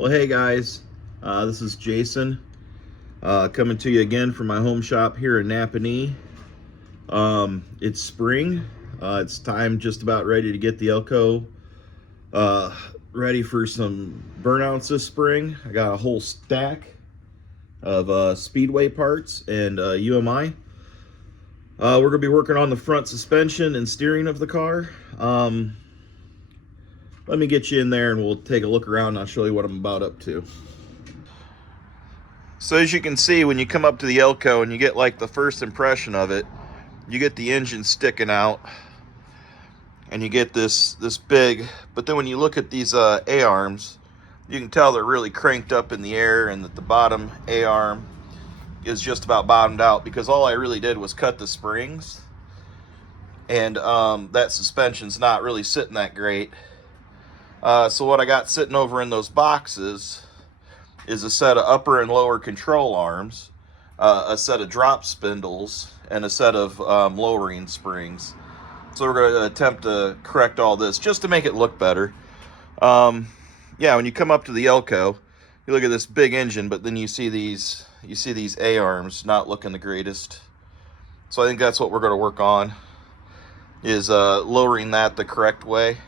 Well, hey guys, this is Jason coming to you again from my home shop here in Napanee. It's spring. It's time just about ready to get the ELCO ready for some burnouts this spring. I got a whole stack of Speedway parts and UMI. We're going to be working on the front suspension and steering of the car. Let me get you in there and we'll take a look around and I'll show you what I'm about up to. So as you can see, when you come up to the ELCO and you get like the first impression of it, you get the engine sticking out and you get this big, but then when you look at these A-arms, you can tell they're really cranked up in the air, and that the bottom A-arm is just about bottomed out because all I really did was cut the springs, and that suspension's not really sitting that great. So what I got sitting over in those boxes is a set of upper and lower control arms, a set of drop spindles, and a set of lowering springs. So we're going to attempt to correct all this just to make it look better. Yeah, when you come up to the ELCO, you look at this big engine, but then you see these A-arms not looking the greatest. So I think that's what we're going to work on, is lowering that the correct way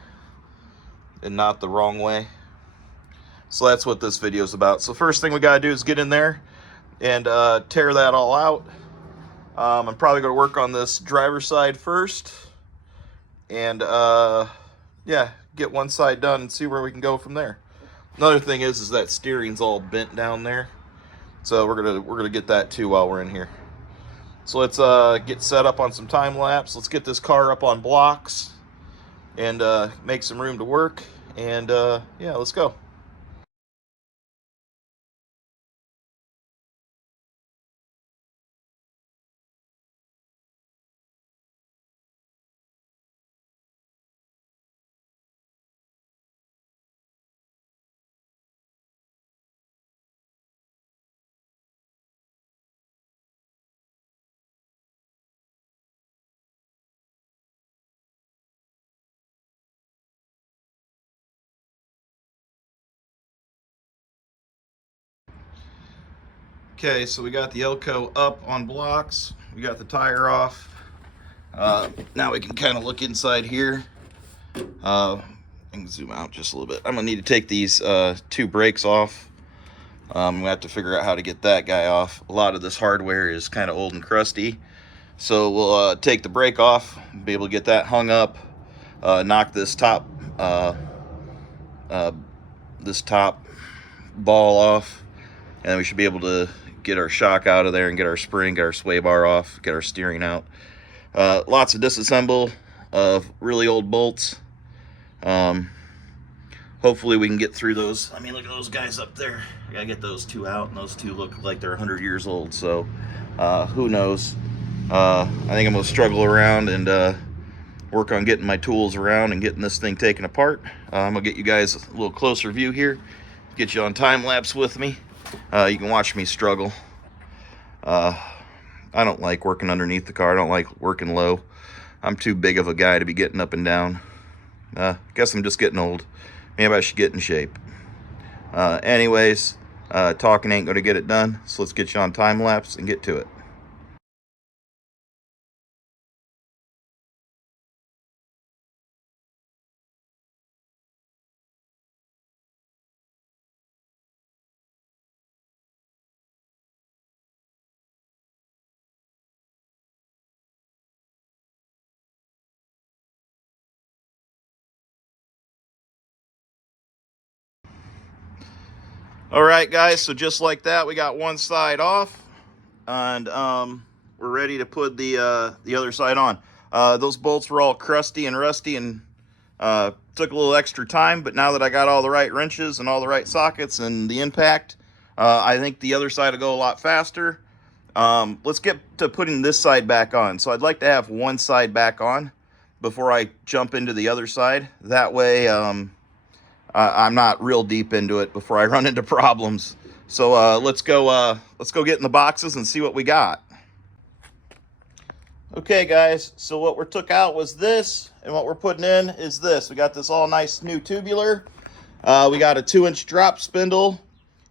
and not the wrong way. So that's what this video is about. So first thing we got to do is get in there and tear that all out. I'm probably going to work on this driver's side first, and yeah, get one side done and see where we can go from there. Another thing is that steering's all bent down there, so we're gonna get that too while we're in here. So let's get set up on some time lapse. Let's get this car up on blocks and make some room to work, and yeah, let's go. Okay, so we got the ELCO up on blocks. We got the tire off. Now we can kind of look inside here. I can zoom out just a little bit. I'm gonna need to take these two brakes off. We have to figure out how to get that guy off. A lot of this hardware is kind of old and crusty, so we'll take the brake off, be able to get that hung up, knock this top ball off, and then we should be able to get our shock out of there and get our spring, get our sway bar off, get our steering out. Lots of disassemble of really old bolts. Hopefully we can get through those. I mean, look at those guys up there. I gotta get those two out, and those two look like they're 100 years old, so who knows. I think I'm gonna struggle around and work on getting my tools around and getting this thing taken apart. I'm gonna get you guys a little closer view here, get you on time lapse with me. You can watch me struggle. I don't like working underneath the car. I don't like working low. I'm too big of a guy to be getting up and down. Guess I'm just getting old. Maybe I should get in shape. Anyways, talking ain't going to get it done, so let's get you on time lapse and get to it. All right, guys, so just like that, we got one side off, and we're ready to put the other side on. Those bolts were all crusty and rusty, and took a little extra time, but now that I got all the right wrenches and all the right sockets and the impact, I think the other side will go a lot faster. Let's get to putting this side back on. So I'd like to have one side back on before I jump into the other side. That way, I'm not real deep into it before I run into problems. So let's go get in the boxes and see what we got. Okay, guys, so what we took out was this, and what we're putting in is this. We got this all nice new tubular. We got a 2-inch drop spindle,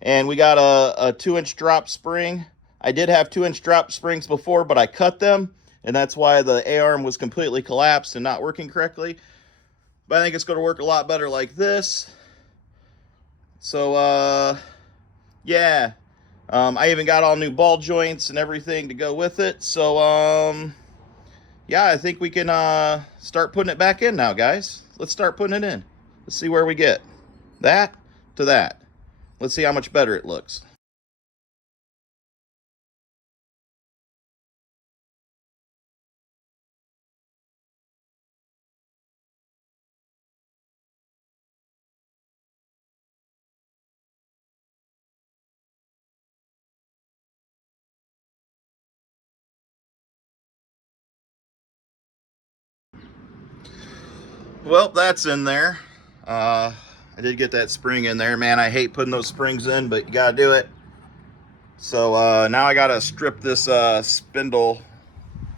and we got a 2-inch drop spring. I did have 2-inch drop springs before, but I cut them, and that's why the A-arm was completely collapsed and not working correctly. But I think it's going to work a lot better like this. So, yeah. I even got all new ball joints and everything to go with it. So, yeah, I think we can start putting it back in now, guys. Let's start putting it in. Let's see where we get. That to that. Let's see how much better it looks. Well, that's in there. I did get that spring in there. Man, I hate putting those springs in, but you gotta do it. So now I gotta strip this spindle.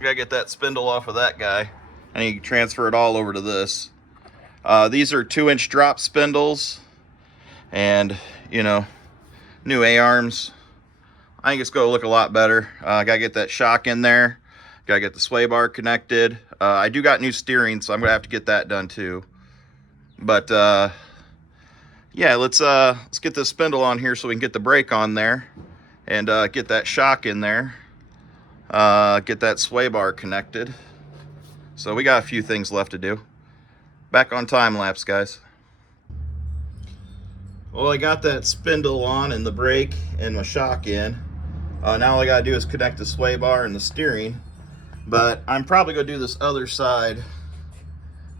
I gotta get that spindle off of that guy. I need to transfer it all over to this. These are 2-inch drop spindles, and you know, new A-arms. I think it's gonna look a lot better. I gotta get that shock in there. Gotta get the sway bar connected. I do got new steering, so I'm gonna have to get that done too. But yeah, let's get this spindle on here so we can get the brake on there, and get that shock in there. Get that sway bar connected. So we got a few things left to do. Back on time lapse, guys. Well, I got that spindle on and the brake and my shock in. Now all I gotta do is connect the sway bar and the steering. But I'm probably gonna do this other side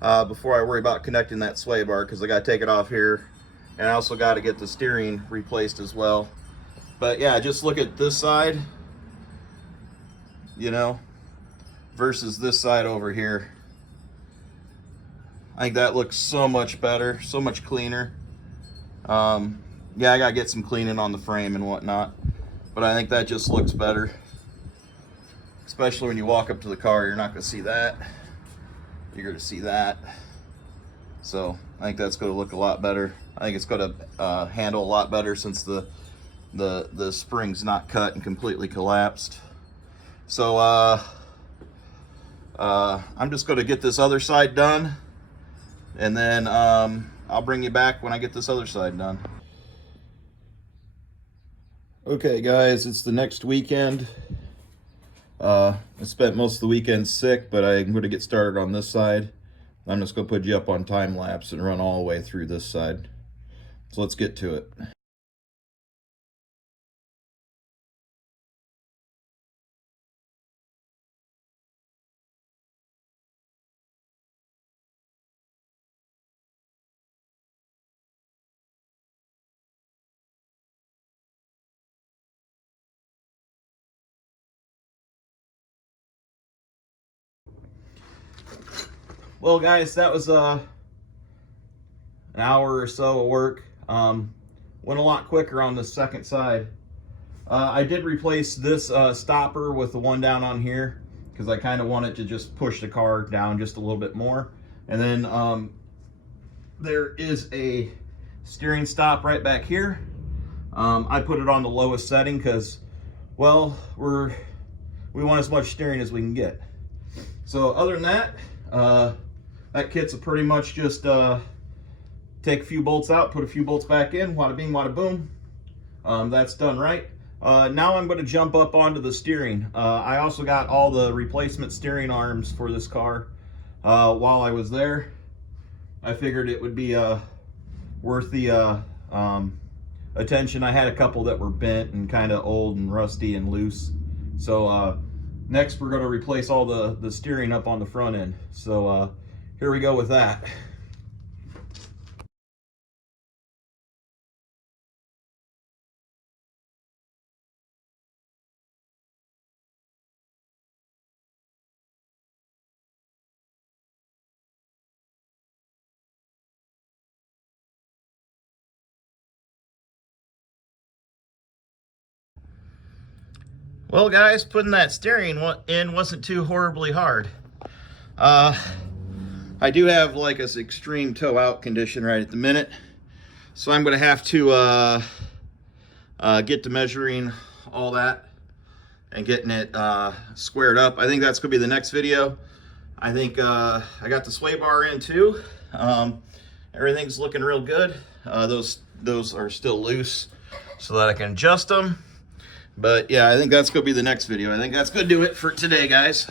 before I worry about connecting that sway bar, because I gotta take it off here, and I also gotta get the steering replaced as well. But yeah, just look at this side, you know, versus this side over here. I think that looks so much better, so much cleaner. Yeah, I gotta get some cleaning on the frame and whatnot, but I think that just looks better. Especially when you walk up to the car, you're not gonna see that. You're gonna see that. So I think that's gonna look a lot better. I think it's gonna handle a lot better since the spring's not cut and completely collapsed. So I'm just gonna get this other side done, and then I'll bring you back when I get this other side done. Okay guys, it's the next weekend. I spent most of the weekend sick, but I'm going to get started on this side. I'm just going to put you up on time lapse and run all the way through this side. So let's get to it. Well guys, that was an hour or so of work. Went a lot quicker on the second side. I did replace this stopper with the one down on here, because I kind of wanted to just push the car down just a little bit more. And then there is a steering stop right back here. I put it on the lowest setting because, well, we want as much steering as we can get. So other than that, that kit's pretty much just take a few bolts out, put a few bolts back in, wada bing, wada boom. That's done right. Now I'm going to jump up onto the steering. I also got all the replacement steering arms for this car while I was there. I figured it would be worth the attention. I had a couple that were bent and kind of old and rusty and loose. So next we're going to replace all the steering up on the front end. So here we go with that. Well guys, putting that steering in wasn't too horribly hard. I do have like a extreme toe out condition right at the minute. So I'm going to have to get to measuring all that and getting it squared up. I think that's going to be the next video. I think I got the sway bar in too. Everything's looking real good. Those are still loose so that I can adjust them. But yeah, I think that's going to be the next video. I think that's going to do it for today, guys.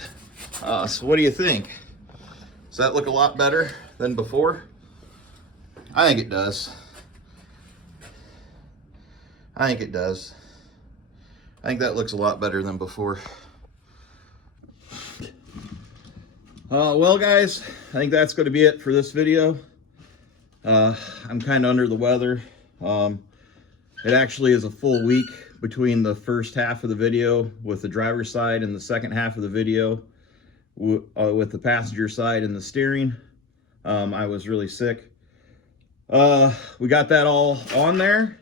So what do you think? Does that look a lot better than before? I think it does. I think it does. I think that looks a lot better than before. Well, guys, I think that's going to be it for this video. I'm kind of under the weather. It actually is a full week between the first half of the video with the driver's side and the second half of the video with the passenger side and the steering. I was really sick. We got that all on there.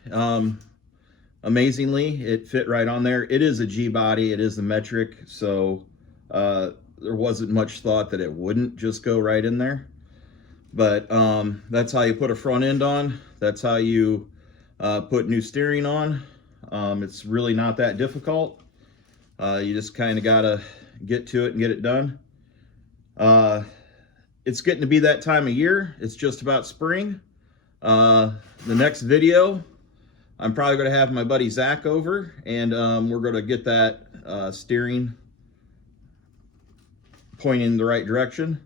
Amazingly, it fit right on there. It is a G body, it is a metric, so there wasn't much thought that it wouldn't just go right in there. But that's how you put a front end on. That's how you put new steering on. It's really not that difficult. You just kind of gotta get to it and get it done. It's getting to be that time of year. It's just about spring. The next video, I'm probably going to have my buddy Zach over, and we're going to get that steering pointing in the right direction.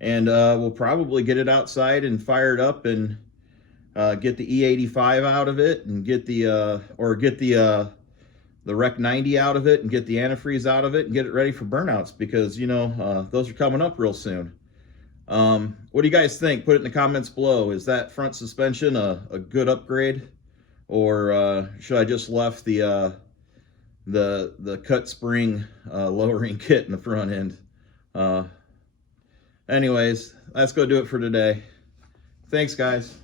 And we'll probably get it outside and fire it up and get the E85 out of it, and get the Rec 90 out of it, and get the antifreeze out of it, and get it ready for burnouts, because you know those are coming up real soon. What do you guys think? Put it in the comments below. Is that front suspension a good upgrade, or should I just left the cut spring lowering kit in the front end? Anyways, that's gonna do it for today. Thanks, guys.